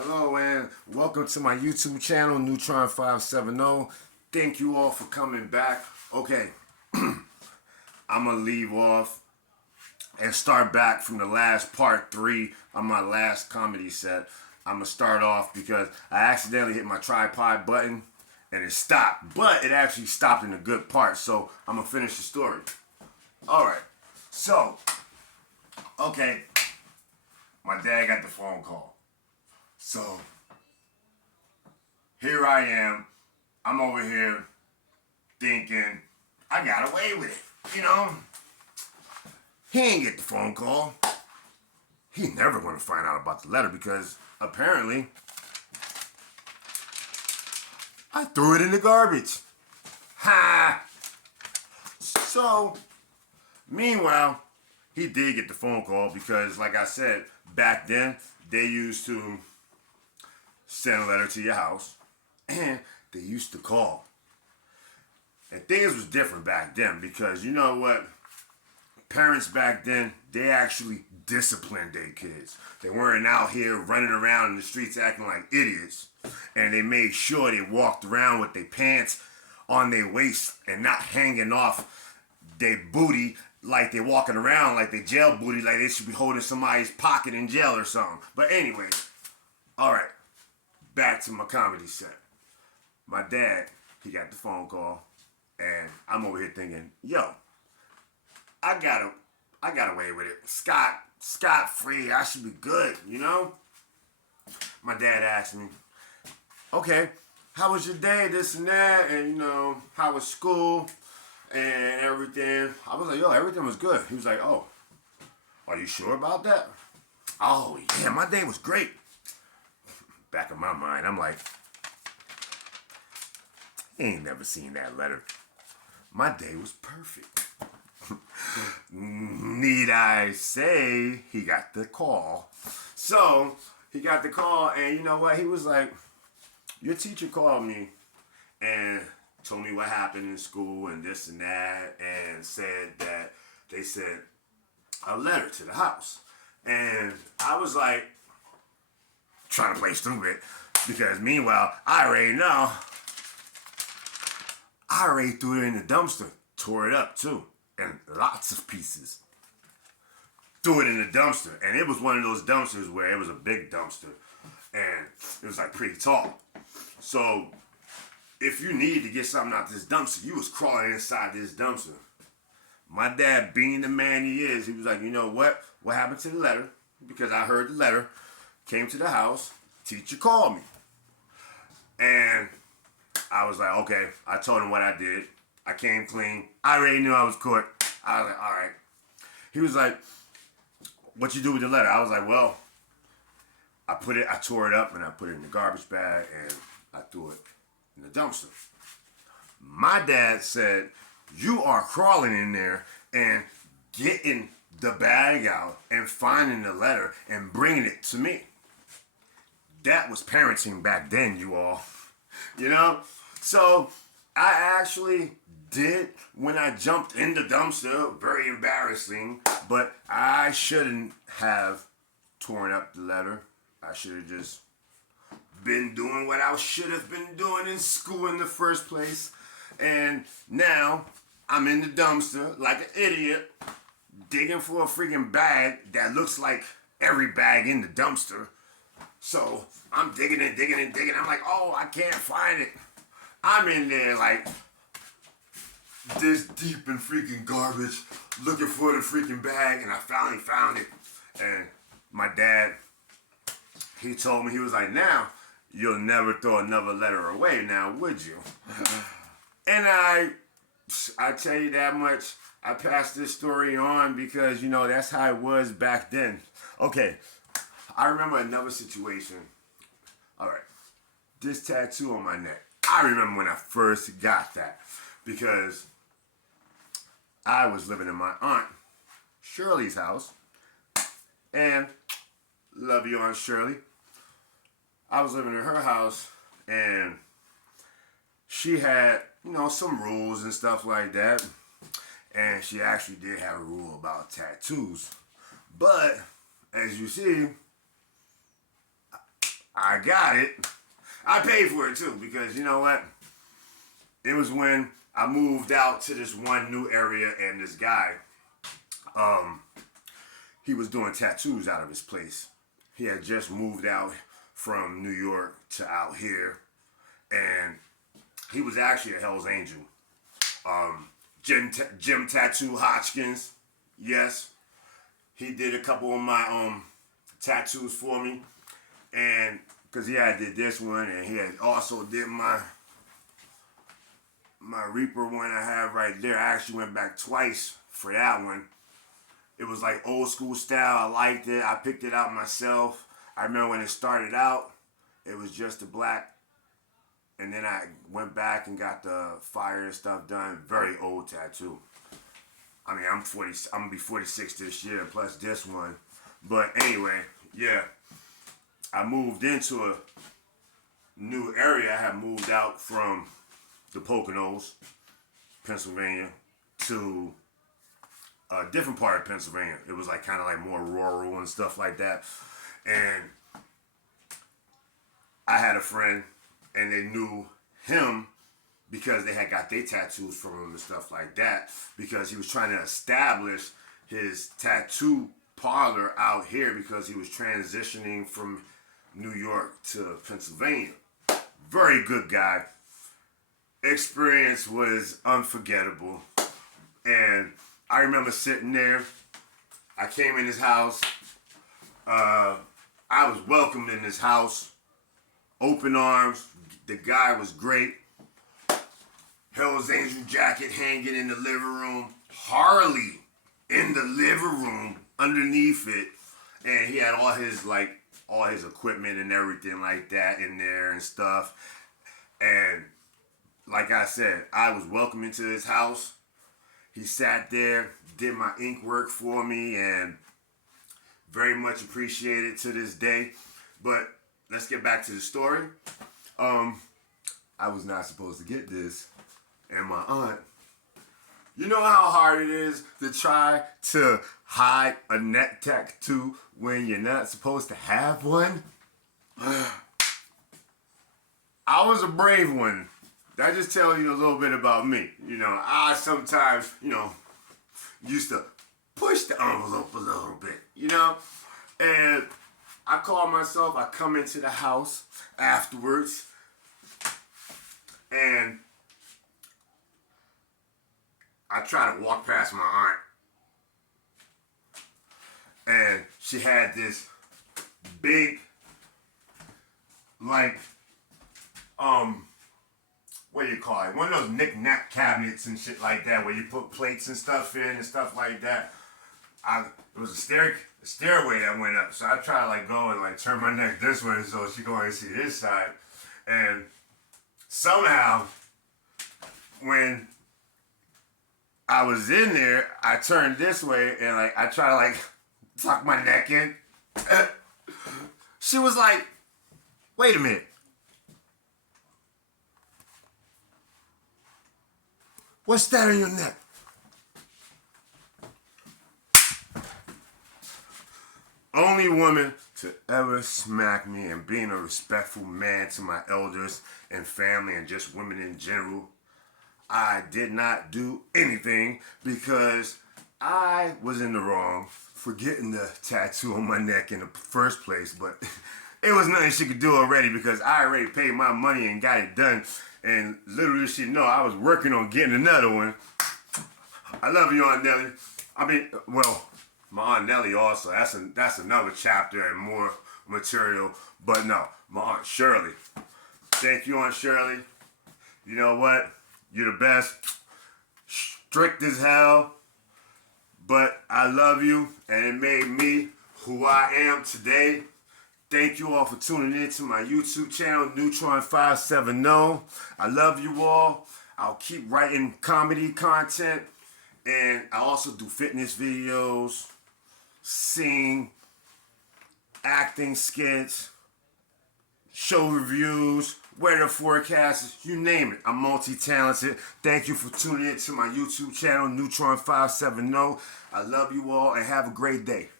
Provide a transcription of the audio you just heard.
Hello and welcome to my YouTube channel, Neutron 570. Thank you all for coming back. Okay, I'm gonna leave off and start back from the last part 3 on my last comedy set. I'm gonna start off because I accidentally hit my tripod button and it stopped, but it actually stopped in a good part, so I'm gonna finish the story. Alright, so, okay, my dad got the phone call. So, here I am. I'm over here thinking, I got away with it, you know? He ain't get the phone call. He never gonna find out about the letter because apparently I threw it in the garbage. Ha! So, meanwhile, he did get the phone call because, like I said, back then they used to send a letter to your house and they used to call. And things was different back then because you know what? Parents back then, they actually disciplined their kids. They weren't out here running around in the streets acting like idiots. And they made sure they walked around with their pants on their waist and not hanging off their booty like they walking around like they jail booty, like they should be holding somebody's pocket in jail or something. But anyway, alright, back to my comedy set. My dad, he got the phone call, and I'm over here thinking, yo, I got away with it. Scott free. I should be good, you know? My dad asked me, okay, how was your day, this and that, and you know, how was school and everything? I was like, yo, everything was good. He was like, oh, are you sure about that? Oh, yeah, my day was great. Back in my mind, I'm like, he ain't never seen that letter. My day was perfect. Need I say, he got the call. So, he got the call, and you know what? He was like, your teacher called me and told me what happened in school and this and that, and said that they sent a letter to the house. And I was like, trying to play stupid, because meanwhile, I already threw it in the dumpster, tore it up too, in lots of pieces. Threw it in the dumpster, and it was one of those dumpsters where it was a big dumpster, and it was like pretty tall. So, if you needed to get something out this dumpster, you was crawling inside this dumpster. My dad, being the man he is, he was like, you know what? What happened to the letter? Because I heard the letter, came to the house, teacher called me. And I was like, okay. I told him what I did. I came clean. I already knew I was caught. I was like, all right. He was like, what you do with the letter? I was like, well, I tore it up and I put it in the garbage bag and I threw it in the dumpster. My dad said, you are crawling in there and getting the bag out and finding the letter and bringing it to me. That was parenting back then, you all. You know? So, I actually did when I jumped in the dumpster, very embarrassing, but I shouldn't have torn up the letter. I should have just been doing what I should have been doing in school in the first place. And now I'm in the dumpster like an idiot, digging for a freaking bag that looks like every bag in the dumpster. So I'm digging and digging and digging. I'm like, oh, I can't find it. I'm in there like this deep in freaking garbage looking for the freaking bag, and I finally found it. And my dad, he told me, he was like, now you'll never throw another letter away now, would you? And I tell you that much, I passed this story on because, you know, that's how it was back then. Okay, I remember another situation. All right, this tattoo on my neck. I remember when I first got that because I was living in my aunt Shirley's house. And love you, Aunt Shirley. I was living in her house and she had, you know, some rules and stuff like that. And she actually did have a rule about tattoos. But, as you see, I got it. I paid for it too because you know what? It was when I moved out to this one new area and this guy, he was doing tattoos out of his place. He had just moved out from New York to out here, and he was actually a Hell's Angel. Jim Tattoo Hodgkins, yes. He did a couple of my tattoos for me, and because he had did this one, and he had also did my Reaper one I have right there. I actually went back twice for that one. It was like old school style. I liked it. I picked it out myself. I remember when it started out, it was just a black. And then I went back and got the fire and stuff done. Very old tattoo. I mean, I'm gonna be 46 this year, plus this one. But anyway, yeah. I moved into a new area. I had moved out from the Poconos, Pennsylvania, to a different part of Pennsylvania. It was like kind of like more rural and stuff like that. And I had a friend, and they knew him because they had got their tattoos from him and stuff like that, because he was trying to establish his tattoo parlor out here because he was transitioning from New York to Pennsylvania. Very good guy. Experience was unforgettable. And I remember sitting there. I came in his house. I was welcomed in his house. Open arms. The guy was great. Hell's Angel jacket hanging in the living room. Harley in the living room underneath it. And he had all his equipment and everything like that in there and stuff. And like I said, I was welcomed into his house. He sat there, did my ink work for me, and very much appreciated to this day. But let's get back to the story. I was not supposed to get this. And my aunt, you know how hard it is to try to hide a neck tattoo when you're not supposed to have one? I was a brave one. That just tells you a little bit about me. You know, I sometimes, used to push the envelope a little bit, And I call myself, I come into the house afterwards, and I try to walk past my aunt. And she had this big, what do you call it? One of those knick-knack cabinets and shit like that where you put plates and stuff in and stuff like that. It was a stairway that went up. So I try to go and turn my neck this way so she go and see this side. And somehow, when I was in there, I turned this way and I try to tuck my neck in. She was like, wait a minute. What's that on your neck? Only woman to ever smack me, and being a respectful man to my elders and family and just women in general. I did not do anything because I was in the wrong for getting the tattoo on my neck in the first place, but it was nothing she could do already because I already paid my money and got it done. And literally, she know I was working on getting another one. I love you, Aunt Nelly. My Aunt Nelly also. That's another chapter and more material. But no, my Aunt Shirley. Thank you, Aunt Shirley. You know what? You're the best. Strict as hell. But I love you, and it made me who I am today. Thank you all for tuning in to my YouTube channel, Neutron570. I love you all. I'll keep writing comedy content. And I also do fitness videos, sing, acting skits, show reviews, weather forecasts, you name it. I'm multi-talented. Thank you for tuning in to my YouTube channel, Neutron570. I love you all and have a great day.